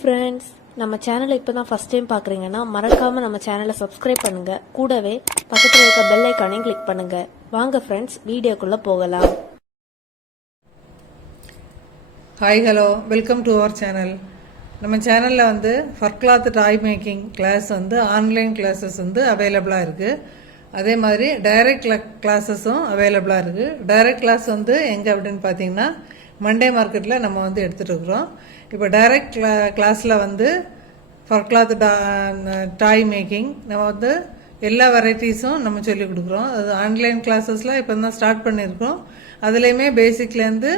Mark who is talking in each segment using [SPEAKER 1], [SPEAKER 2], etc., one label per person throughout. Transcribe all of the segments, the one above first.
[SPEAKER 1] Friends நம்ம சேனலை இப்போ தான் ஃபஸ்ட் டைம் பார்க்குறீங்கன்னா மறக்காமல் நம்ம சேனலை சப்ஸ்கிரைப் பண்ணுங்கள் கூடவே பக்கத்தில் இருக்க பெல் ஐக்கானையும் கிளிக் பண்ணுங்கள் வாங்க ஃப்ரெண்ட்ஸ் வீடியோக்குள்ளே போகலாம்.
[SPEAKER 2] Hi hello welcome to our channel நம்ம சேனலில் வந்து fur cloth toy making class வந்து ஆன்லைன் கிளாஸஸ் வந்து அவைலபிளாக இருக்குது அதே மாதிரி டைரக்ட் கிளாஸஸும் அவைலபிளாக இருக்குது டைரக்ட் கிளாஸ் வந்து எங்கே அப்படின்னு பார்த்தீங்கன்னா மண்டே மார்க்கெட்டில் நம்ம வந்து எடுத்துகிட்டு இருக்கிறோம். இப்போ டைரக்ட் கிளா கிளாஸில் வந்து ஃபர்க்லாத் டாய் மேக்கிங் நம்ம வந்து எல்லா வெரைட்டிஸும் நம்ம சொல்லிக் கொடுக்குறோம். அது ஆன்லைன் கிளாஸஸில் இப்போ தான் ஸ்டார்ட் பண்ணியிருக்கோம். அதுலேயுமே பேசிக்லேருந்து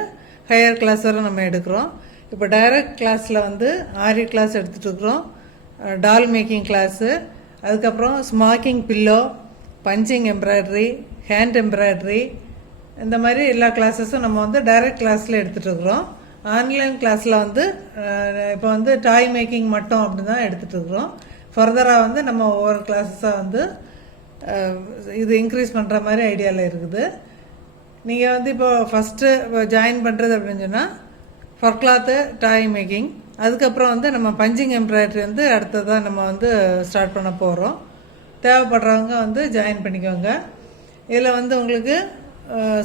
[SPEAKER 2] ஹையர் கிளாஸ் வரை நம்ம எடுக்கிறோம். இப்போ டைரக்ட் கிளாஸில் வந்து ஆரி கிளாஸ் எடுத்துகிட்டு இருக்கிறோம். டால் மேக்கிங் கிளாஸு அதுக்கப்புறம் smocking pillow punching embroidery hand embroidery இந்த மாதிரி எல்லா கிளாஸஸும் நம்ம வந்து டைரக்ட் கிளாஸில் எடுத்துகிட்டு இருக்கிறோம். ஆன்லைன் கிளாஸில் வந்து இப்போ வந்து டாய் மேக்கிங் மட்டும் அப்படி தான் எடுத்துகிட்டு இருக்கிறோம் ஃபர்தராக வந்து நம்ம ஒவ்வொரு கிளாஸஸாக வந்து இது இன்க்ரீஸ் பண்ணுற மாதிரி ஐடியாவில் இருக்குது. நீங்கள் வந்து இப்போ ஃபஸ்ட்டு ஜாயின் பண்ணுறது அப்படின்னு சொன்னால் ஃபர் கிளாத்து டாய் மேக்கிங் அதுக்கப்புறம் வந்து நம்ம பஞ்சிங் எம்ப்ராய்டரி வந்து அடுத்ததாக நம்ம வந்து ஸ்டார்ட் பண்ண போகிறோம் தேவைப்படுறவங்க வந்து ஜாயின் பண்ணிக்கோங்க. இதில் வந்து உங்களுக்கு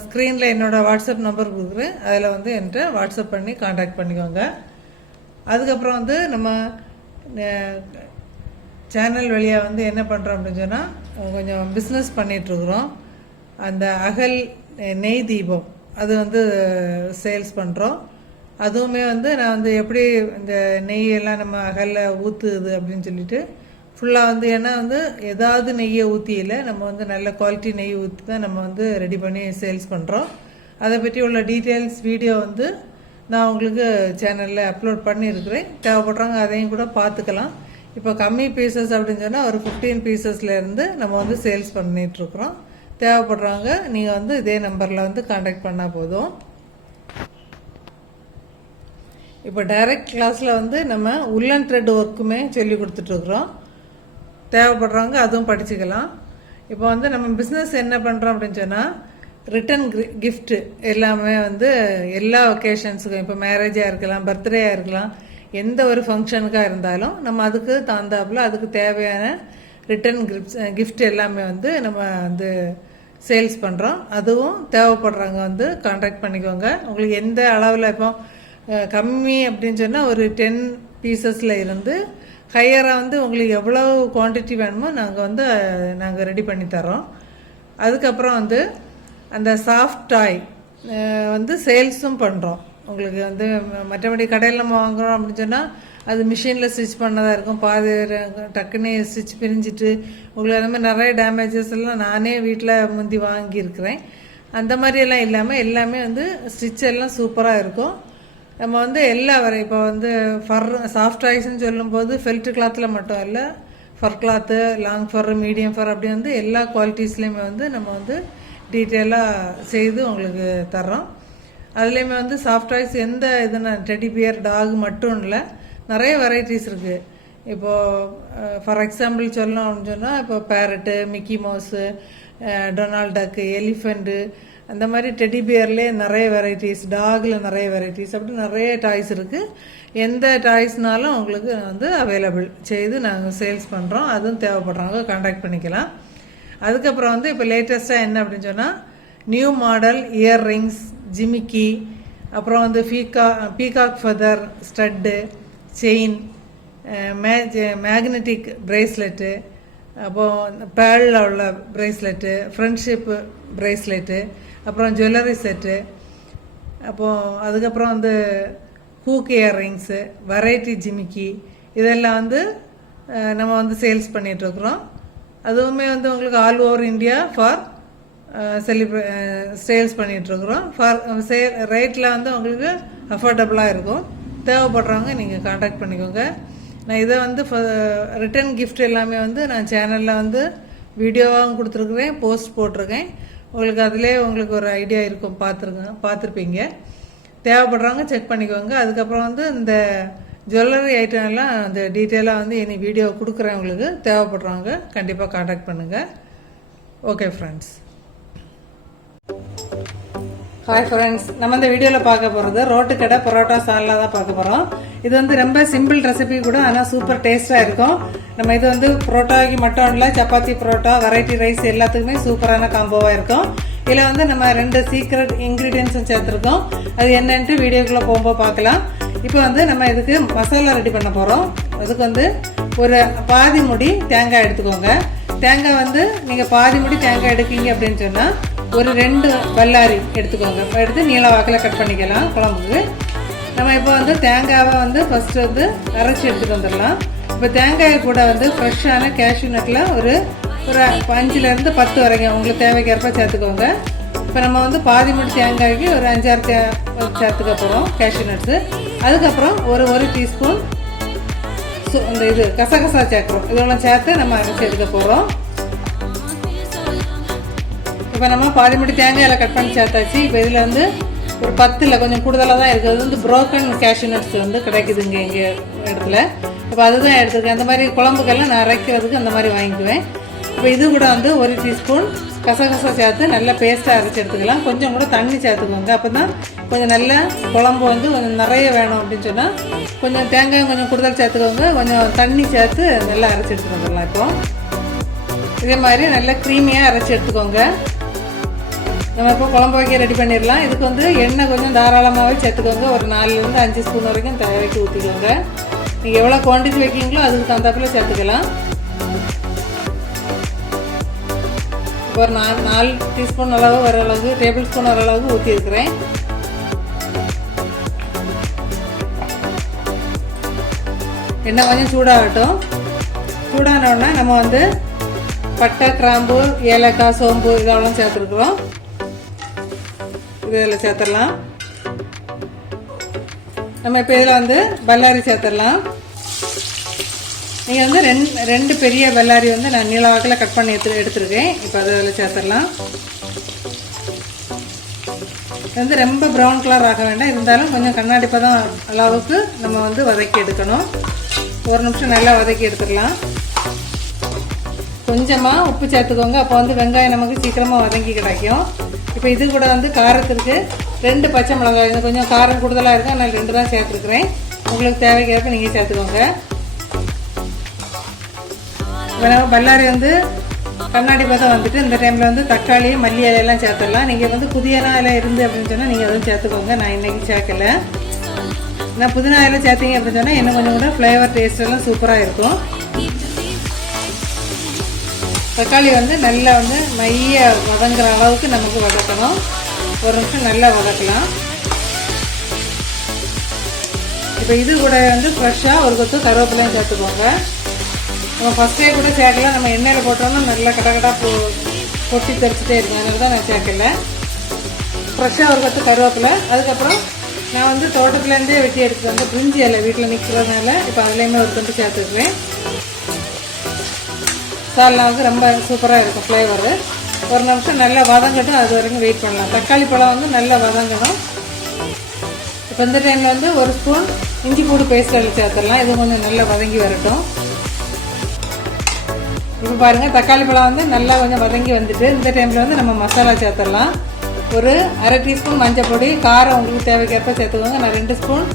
[SPEAKER 2] ஸ்க்ரீனில் என்னோடய வாட்ஸ்அப் நம்பர் கொடுக்குறேன். அதில் வந்து என்கிட்ட வாட்ஸ்அப் பண்ணி காண்டாக்ட் பண்ணிக்கோங்க. அதுக்கப்புறம் வந்து நம்ம சேனல் வழியாக வந்து என்ன பண்ணுறோம் அப்படின்னு சொன்னால் கொஞ்சம் பிஸ்னஸ் பண்ணிகிட்ருக்குறோம் அந்த அகல் நெய் தீபம் அது வந்து சேல்ஸ் பண்ணுறோம் அதுவுமே வந்து நான் வந்து எப்படி இந்த நெய் எல்லாம் நம்ம அகலில் ஊற்றுது அப்படின்னு சொல்லிட்டு ஃபுல்லாக வந்து ஏன்னா வந்து ஏதாவது நெய்யை ஊற்றியில் நம்ம வந்து நல்ல குவாலிட்டி நெய் ஊற்றி தான் நம்ம வந்து ரெடி பண்ணி சேல்ஸ் பண்ணுறோம் அதை பற்றி உள்ள டீட்டெயில்ஸ் வீடியோ வந்து நான் உங்களுக்கு சேனலில் அப்லோட் பண்ணியிருக்கிறேன். தேவைப்படுறவங்க அதையும் கூட பார்த்துக்கலாம். இப்போ கம்மி பீசஸ் அப்படின்னு சொன்னால் ஒரு ஃபிஃப்டீன் பீசஸ்லேருந்து நம்ம வந்து சேல்ஸ் பண்ணிகிட்ருக்குறோம் தேவைப்படுறவங்க நீங்கள் வந்து இதே நம்பரில் வந்து காண்டாக்ட் பண்ணால் போதும். இப்போ டைரக்ட் கிளாஸில் வந்து நம்ம உள்ளன் த்ரெட் ஒர்க்குமே சொல்லி கொடுத்துட்ருக்குறோம் தேவைப்படுறவங்க அதுவும் படிச்சுக்கலாம். இப்போ வந்து நம்ம பிஸ்னஸ் என்ன பண்ணுறோம் அப்படின்னு சொன்னால் ரிட்டன் கிஃப்ட்டு எல்லாமே வந்து எல்லா ஒகேஷன்ஸுக்கும் இப்போ மேரேஜாக இருக்கலாம் பர்த்டேயாக இருக்கலாம் எந்த ஒரு ஃபங்க்ஷனுக்காக இருந்தாலும் நம்ம அதுக்கு தகுந்தாப்புல அதுக்கு தேவையான ரிட்டன் கிஃப்ட்ஸ் கிஃப்ட் எல்லாமே வந்து நம்ம வந்து சேல்ஸ் பண்ணுறோம் அதுவும் தேவைப்படுறவங்க வந்து காண்டாக்ட் பண்ணிக்கோங்க. உங்களுக்கு எந்த அளவில் இப்போ கம்மி அப்படின்னு சொன்னால் ஒரு டென் பீசஸில் இருந்து ஹையராக வந்து உங்களுக்கு எவ்வளோ குவான்டிட்டி வேணுமோ நாங்கள் வந்து நாங்கள் ரெடி பண்ணி தரோம் அதுக்கப்புறம் வந்து அந்த சாஃப்ட் டாய் வந்து சேல்ஸும் பண்ணுறோம் உங்களுக்கு வந்து மற்றபடி கடையில் நம்ம வாங்குறோம் அப்படின்னு சொன்னால் அது மிஷினில் ஸ்டிச் பண்ணதாக இருக்கும். பாதி டக்குன்னு ஸ்டிச் பிரிஞ்சிட்டு உங்களுக்கு அந்த மாதிரி நிறைய டேமேஜஸ் எல்லாம் நானே வீட்டில் முந்தி வாங்கியிருக்கிறேன். அந்த மாதிரியெல்லாம் இல்லாமல் எல்லாமே வந்து ஸ்டிச் எல்லாம் சூப்பராக இருக்கும். நம்ம வந்து எல்லா வரை இப்போ வந்து ஃபர் சாஃப்ட் ஐஸ்ன்னு சொல்லும்போது ஃபெல்ட் கிளாத்தில் மட்டும் இல்லை fur cloth long fur medium fur அப்படி வந்து எல்லா குவாலிட்டிஸ்லேயுமே வந்து நம்ம வந்து டீட்டெயிலாக செய்து உங்களுக்கு தர்றோம். அதுலேயுமே வந்து சாஃப்ட் டாய்ஸ் எந்த இதுனா டெடி பியர் டாக் மட்டும் இல்லை. நிறைய வெரைட்டிஸ் இருக்குது இப்போது ஃபார் எக்ஸாம்பிள் சொல்லணும் அப்படின்னு சொன்னால் இப்போ parrot Mickey Mouse Donald Duck elephant அந்த மாதிரி டெடி பியர்லேயே நிறைய வெரைட்டிஸ் டாகில் நிறைய வெரைட்டிஸ் அப்படி நிறைய டாய்ஸ் இருக்குது எந்த டாய்ஸ்னாலும் உங்களுக்கு வந்து அவைலபிள் செய்து நாங்கள் சேல்ஸ் பண்ணுறோம் அதுவும் தேவைப்படுறவங்க காண்டாக்ட் பண்ணிக்கலாம். அதுக்கப்புறம் வந்து இப்போ லேட்டஸ்ட்டாக என்ன அப்படின்னு சொன்னால் நியூ மாடல் இயர் ரிங்ஸ் ஜிமிக்கி அப்புறம் வந்து Bhika peacock feather stud chain magnetic bracelet அப்போது பேரில் உள்ள ப்ரேஸ்லெட்டு ஃப்ரெண்ட்ஷிப்பு பிரேஸ்லெட்டு அப்புறம் ஜுவல்லரி செட்டு அப்போ அதுக்கப்புறம் வந்து ஹூக் இயர்ரிங்ஸு வெரைட்டி ஜிமிக்கி இதெல்லாம் வந்து நம்ம வந்து சேல்ஸ் பண்ணிகிட்ருக்குறோம் அதுவுமே வந்து உங்களுக்கு ஆல் ஓவர் இந்தியா ஃபார் செலிப்ரே சேல்ஸ் பண்ணிகிட்ருக்குறோம் ஃபார் சேல் ரேட்டில் வந்து உங்களுக்கு அஃபோர்டபுளாக இருக்கும். தேவைப்படுறவங்க நீங்கள் காண்டாக்ட் பண்ணிக்கோங்க. நான் இதை வந்து ரிட்டன் கிஃப்ட் எல்லாமே வந்து நான் சேனலில் வந்து வீடியோவாகவும் கொடுத்துருக்குறேன் போஸ்ட் போட்டிருக்கேன். உங்களுக்கு அதிலே உங்களுக்கு ஒரு ஐடியா இருக்கும். பார்த்துருங்க பார்த்துருப்பீங்க. தேவைப்படுறவங்க செக் பண்ணிக்கோங்க. அதுக்கப்புறம் வந்து இந்த ஜுவல்லரி ஐட்டம் எல்லாம் அந்த டீட்டெயிலாக வந்து இனி வீடியோ கொடுக்குறேன் உங்களுக்கு. தேவைப்படுறவங்க கண்டிப்பாக காண்டாக்ட் பண்ணுங்கள் ஓகே ஃப்ரெண்ட்ஸ் ஹாய் ஃப்ரெண்ட்ஸ் நம்ம இந்த வீடியோவில் பார்க்க போகிறது ரோட்டு கடை பரோட்டா சால்னா தான் பார்க்க போகிறோம் இது வந்து ரொம்ப சிம்பிள் ரெசிபி கூட ஆனால் சூப்பர் டேஸ்ட்டாக இருக்கும். நம்ம இது வந்து பரோட்டாக்கு மட்டும் இல்லை சப்பாத்தி பரோட்டா வெரைட்டி ரைஸ் எல்லாத்துக்குமே சூப்பரான காம்போவாக இருக்கும். இதில் வந்து நம்ம ரெண்டு சீக்ரெட் இன்க்ரீடியன்ஸும் சேர்த்துருக்கோம். அது என்னன்ட்டு வீடியோக்குள்ளே போகும்போது பார்க்கலாம். இப்போ வந்து நம்ம இதுக்கு மசாலா ரெடி பண்ண போகிறோம் அதுக்கு வந்து ஒரு பாதி முடி தேங்காய் எடுத்துக்கோங்க. தேங்காய் வந்து நீங்கள் பாதி முடி தேங்காய் எடுக்கீங்க அப்படின்னு சொன்னால் ஒரு ரெண்டு வல்லாரி எடுத்துக்கோங்க. எடுத்து நீள வாக்கில் கட் பண்ணிக்கலாம் குழம்புக்கு. நம்ம இப்போ வந்து தேங்காவை வந்து ஃபஸ்ட்டு வந்து அரைச்சி எடுத்துகிட்டு வந்துடலாம். இப்போ தேங்காயை கூட வந்து ஃப்ரெஷ்ஷான கேஷ்யூ நட்டில் ஒரு ஒரு அஞ்சுலேருந்து பத்து வரைக்கும் உங்களுக்கு தேவைக்கேற்ப சேர்த்துக்கோங்க. இப்போ நம்ம வந்து பாதி முடி தேங்காய்க்கு ஒரு அஞ்சாறு தே சேர்த்துக்க போகிறோம் கேஷ்யூ நட்ஸு அதுக்கப்புறம் ஒரு ஒரு டீஸ்பூன் சு இந்த இது கசகசா சேர்க்குறோம். இதெல்லாம் சேர்த்து நம்ம அரைச்சி எடுக்க போகிறோம் இப்போ நம்ம பாதி முடி தேங்காயில் கட் பண்ணி சேர்த்தாச்சு. இப்போ இதில் வந்து ஒரு பத்தில் கொஞ்சம் கூடுதலாக தான் இருக்குது அது வந்து ப்ரோக்கன் கேஷ்யூ நட்ஸ் வந்து கிடைக்குதுங்க எங்கள் இடத்துல. இப்போ அதுதான் எடுத்துருக்கேன். அந்த மாதிரி குழம்புக்கெல்லாம் நான் அரைக்கிறதுக்கு அந்த மாதிரி வாங்கிக்குவேன். இப்போ இது கூட வந்து ஒரு டீஸ்பூன் கசகசா சேர்த்து நல்லா பேஸ்ட்டாக அரைச்சி எடுத்துக்கலாம். கொஞ்சம் கூட தண்ணி சேர்த்துக்கோங்க. அப்போ தான் கொஞ்சம் நல்ல குழம்பு வந்து கொஞ்சம் நிறைய வேணும் அப்படின்னு சொன்னால் கொஞ்சம் தேங்காயும் கொஞ்சம் கூடுதல் சேர்த்துக்கோங்க. கொஞ்சம் தண்ணி சேர்த்து நல்லா அரைச்சி எடுத்துக்கோங்கலாம் இப்போ இதே மாதிரி நல்லா க்ரீமியாக அரைச்சி எடுத்துக்கோங்க. நம்ம இப்போ குழம்பு வைக்க ரெடி பண்ணிடலாம். இதுக்கு வந்து எண்ணெய் கொஞ்சம் தாராளமாகவே சேர்த்துக்கோங்க. ஒரு நாலுலேருந்து அஞ்சு ஸ்பூன் வரைக்கும் தயாரிக்கி ஊற்றிக்கோங்க நீங்கள் எவ்வளோ குவான்டிட்டி வைக்கீங்களோ அதுக்கு தகுந்தாப்புல சேர்த்துக்கலாம். ஒரு நாலு நாலு டீஸ்பூன் அளவு வர அளவுக்கு டேபிள் ஸ்பூன் வர அளவுக்கு ஊற்றிருக்கிறேன் எண்ணெய் கொஞ்சம் சூடாகட்டும். சூடானோடனே நம்ம வந்து பட்டை கிராம்பு ஏலக்காய் சோம்பு இதெல்லாம் சேர்த்துருக்குறோம். இதில் சேர்த்துடலாம். நம்ம இப்போ இதில் வந்து பல்லாரி சேர்த்துடலாம். நீங்கள் வந்து ரெண்டு ரெண்டு பெரிய பல்லாரி வந்து நான் நீள வாக்கில் கட் பண்ணி எடுத்து எடுத்துருக்கேன். இப்போ அதை இதில் சேர்த்துடலாம். இது வந்து ரொம்ப ப்ரௌன் கலர் ஆக வேண்டாம். இருந்தாலும் கொஞ்சம் கண்ணாடி பதம் அளவுக்கு நம்ம வந்து வதக்கி எடுக்கணும். ஒரு நிமிஷம் நல்லா வதக்கி எடுத்துடலாம். கொஞ்சமாக உப்பு சேர்த்துக்கோங்க. அப்போ வந்து வெங்காயம் நமக்கு சீக்கிரமாக வதங்கி கிடைக்கும். இப்போ இது கூட வந்து காரத்திற்கு ரெண்டு பச்சை மிளகாய். இது கொஞ்சம் காரம் கூடுதலாக இருக்குது நான் ரெண்டு தான் சேர்த்துருக்குறேன். உங்களுக்கு தேவைக்கிறப்ப நீங்கள் சேர்த்துக்கோங்க. இப்போ நம்ம பல்லாரி வந்து கண்ணாடி பதம் வந்துட்டு இந்த டைமில் வந்து தக்காளி மல்லி இலையெல்லாம் சேர்த்துடலாம். நீங்கள் வந்து புதினா இலை இருந்து அப்படின்னு சொன்னால் நீங்கள் அதுவும் சேர்த்துக்கோங்க. நான் இன்றைக்கி சேர்க்கல. நான் புதினா இலை சேர்த்தீங்க அப்படின்னு சொன்னால் இன்னும் கொஞ்சம் கூட ஃப்ளேவர் டேஸ்ட் எல்லாம் சூப்பராக இருக்கும். தக்காளி வந்து நல்லா வந்து மைய வதங்குற அளவுக்கு நமக்கு வதக்கணும். ஒரு நிமிஷம் நல்லா வதக்கலாம். இப்போ இது கூட வந்து ஃப்ரெஷ்ஷாக ஒரு கொத்து கருவேப்பிலையும் சேர்த்துக்கோங்க. நம்ம ஃபஸ்ட்டே கூட சேர்க்கல. நம்ம எண்ணெயில் போட்டோம்னா நல்லா கடகடா போ பொட்டி தெரிச்சிட்டே இருக்கும். அதனால தான் நான் சேர்க்கல. ஃப்ரெஷ்ஷாக ஒரு கொத்து கருவேப்பிலை. அதுக்கப்புறம் நான் வந்து தோட்டத்துலேருந்தே வெட்டி எடுத்துட்டு வந்து பிரிஞ்சி இல்லை வீட்டில் நிற்கிறதுனால இப்போ அதுலேயுமே ஒரு கொண்டு சேர்த்துக்குவேன். சால்னாவுக்கு ரொம்ப சூப்பராக இருக்கும் ஃப்ளேவரு ஒரு நிமிஷம் நல்லா வதங்கட்டும் அது வரைக்கும் வெயிட் பண்ணலாம். தக்காளி பழம் வந்து நல்லா வதங்கணும். இப்போ இந்த டைமில் வந்து ஒரு ஸ்பூன் இஞ்சி பூடு பேஸ்ட் அள்ளி சேர்த்துடலாம் இது கொஞ்சம் நல்லா வதங்கி வரட்டும். இப்போ பாருங்கள் தக்காளி பழம் வந்து நல்லா கொஞ்சம் வதங்கி வந்துட்டு இந்த டைமில் வந்து நம்ம மசாலா சேர்த்துடலாம். ஒரு அரை டீஸ்பூன் மஞ்சள் பொடி காரம் உங்களுக்கு தேவைக்கேற்ப சேர்த்துக்கோங்க. நான் ரெண்டு ஸ்பூன்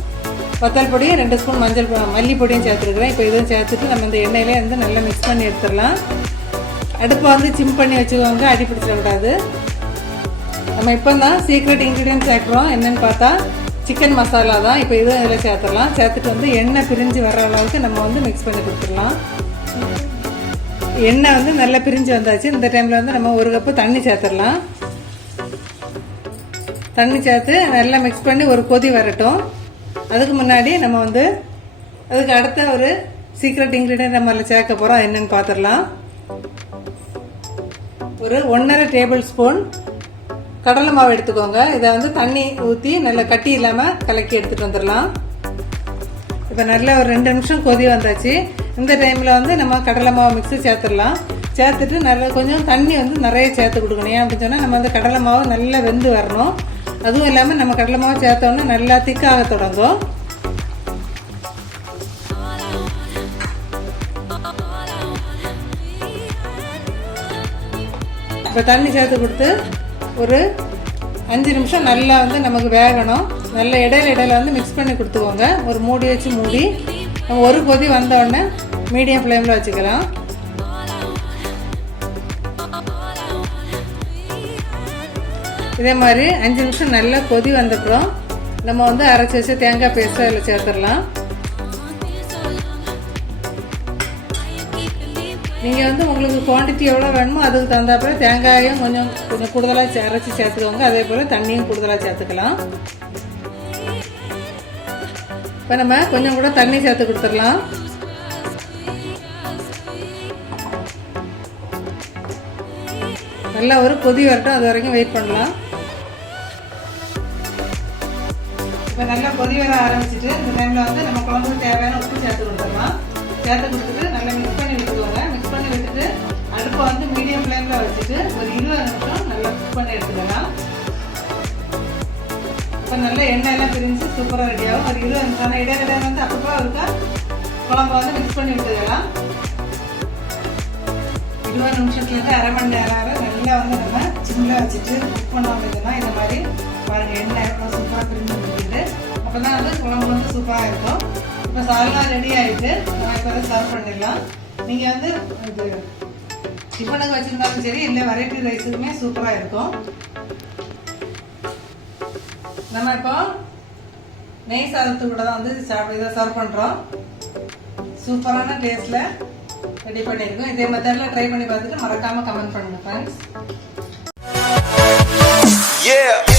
[SPEAKER 2] வத்தல் பொடியும் ரெண்டு ஸ்பூன் மஞ்சள் மல்லி பொடியும் சேர்த்துருக்குறேன். இப்போ இதுவும் சேர்த்துட்டு நம்ம இந்த எண்ணெயிலே வந்து நல்லா மிக்ஸ் பண்ணி எடுத்துடலாம். அடுப்பை வந்து சிம் பண்ணி வச்சுக்கோங்க. அடி பிடிச்சிடக்கூடாது நம்ம இப்போ தான் சீக்ரெட் இன்க்ரீடியன்ட் சேர்க்குறோம். என்னென்னு பார்த்தா சிக்கன் மசாலா தான். இப்போ இதுவும் இதில் சேர்த்துடலாம். சேர்த்துட்டு வந்து எண்ணெய் பிரிஞ்சு வர அளவுக்கு நம்ம வந்து மிக்ஸ் பண்ணி கொடுத்துடலாம். எண்ணெய் வந்து நல்லா பிரிஞ்சு வந்தாச்சு. இந்த டைமில் வந்து நம்ம ஒரு கப்பு தண்ணி சேர்த்துடலாம். தண்ணி சேர்த்து நல்லா மிக்ஸ் பண்ணி ஒரு கொதி வரட்டும். அதுக்கு முன்னாடி நம்ம வந்து அதுக்கு அடுத்த ஒரு சீக்ரெட் இன்க்ரீடியன்ட் நம்ம அதில் சேர்க்க போகிறோம் என்னன்னு பார்த்துடலாம் ஒரு ஒன்றரை டேபிள் ஸ்பூன் கடலை மாவு எடுத்துக்கோங்க. இதை வந்து தண்ணி ஊற்றி நல்லா கட்டி இல்லாமல் கலக்கி எடுத்துகிட்டு வந்துடலாம். இப்போ நல்லா ஒரு ரெண்டு நிமிஷம் கொதி வந்தாச்சு. இந்த டைமில் வந்து நம்ம கடலை மாவு மிக்ஸி சேர்த்துடலாம். சேர்த்துட்டு நல்லா கொஞ்சம் தண்ணி வந்து நிறைய சேர்த்து கொடுக்கணும். ஏன் அப்படின்னு சொன்னால் நம்ம வந்து கடலை மாவு நல்லா வெந்து வரணும். அதுவும் இல்லாமல் நம்ம கடலை மாவு சேர்த்தோன்னா நல்லா திக்காக தொடங்கும். இப்போ தண்ணி சேர்த்து கொடுத்து ஒரு அஞ்சு நிமிஷம் நல்லா வந்து நமக்கு வேகணும். நல்ல இடையில இடையில வந்து மிக்ஸ் பண்ணி கொடுத்துக்கோங்க. ஒரு மூடி வச்சு மூடி. நம்ம ஒரு கொதி வந்தோடனே மீடியம் ஃப்ளேமில் வச்சுக்கலாம். இதே மாதிரி அஞ்சு நிமிஷம் நல்லா கொதி வந்தப்புறம் நம்ம வந்து அரைச்சி வச்சு தேங்காய் பேஸ்ட்டு அதில் சேர்த்துடலாம். நீங்கள் வந்து உங்களுக்கு குவான்டிட்டி எவ்வளோ வேணுமோ அதுக்கு தகுந்தாப்புல தேங்காயும் கொஞ்சம் கொஞ்சம் கூடுதலாக அரைச்சி சேர்த்துக்கோங்க. அதே போல் தண்ணியும் கூடுதலாக சேர்த்துக்கலாம். இப்போ நம்ம கொஞ்சம் கூட தண்ணி சேர்த்து கொடுத்துடலாம். நல்லா ஒரு கொதி வரட்டும். அது வரைக்கும் வெயிட் பண்ணலாம். இப்போ நல்லா கொதி வர ஆரம்பிச்சிட்டு இந்த டைமில் வந்து நம்ம குழம்புக்கு தேவையான உப்பு சேர்த்து கொடுத்துடலாம். சேர்த்து கொடுத்துட்டு நல்லா மிக்ஸ் பண்ணி விட்டுக்கோங்க. மிக்ஸ் பண்ணி விட்டுட்டு அடுப்பை வந்து மீடியம் ஃப்ளேமில் வச்சுட்டு ஒரு இருபது நிமிஷம் நல்லா குக் பண்ணி எடுத்துக்கலாம். இப்போ நல்லா எண்ணெய் எல்லாம் பிரிஞ்சு சூப்பராக ரெடியாகும் ஒரு இருபது நிமிஷம். ஆனால் இடையில வந்து அப்பப்போ இருக்கா? குழம்பு வந்து மிக்ஸ் பண்ணி விட்டுக்கலாம். இருபது நிமிஷத்துலேருந்து அரை மணி நேரம் நல்லா வந்து நம்ம சிம்மில் வச்சுட்டு குக் பண்ணோம் அப்படின்னா இந்த மாதிரி பாருங்கள் எண்ணெய் எவ்வளோ சூப்பராக பிரிஞ்சு கொடுத்துட்டு அப்போ தான் வந்து குழம்பு வந்து சூப்பராக இருக்கும். இப்போ சாதெல்லாம் ரெடி ஆகிட்டு நம்ம இப்போ வந்து சர்வ் பண்ணிடலாம். நீங்கள் வந்து இது டிஃபனுக்கு வச்சுருந்தாலும் சரி இல்லை வெரைட்டி ரைஸுக்குமே சூப்பராக இருக்கும். நம்ம இப்போ நெய் சாதத்து கூட தான் வந்து சாப்பிட இதை சர்வ் பண்ணுறோம் சூப்பரான டேஸ்ட்டில் ரெடி பண்ணியிருக்கோம். இதே மெத்தடில் ட்ரை பண்ணி பார்த்துட்டு மறக்காமல் கமெண்ட் பண்ணுங்கள் ஃப்ரெண்ட்ஸ்
[SPEAKER 3] Yeah.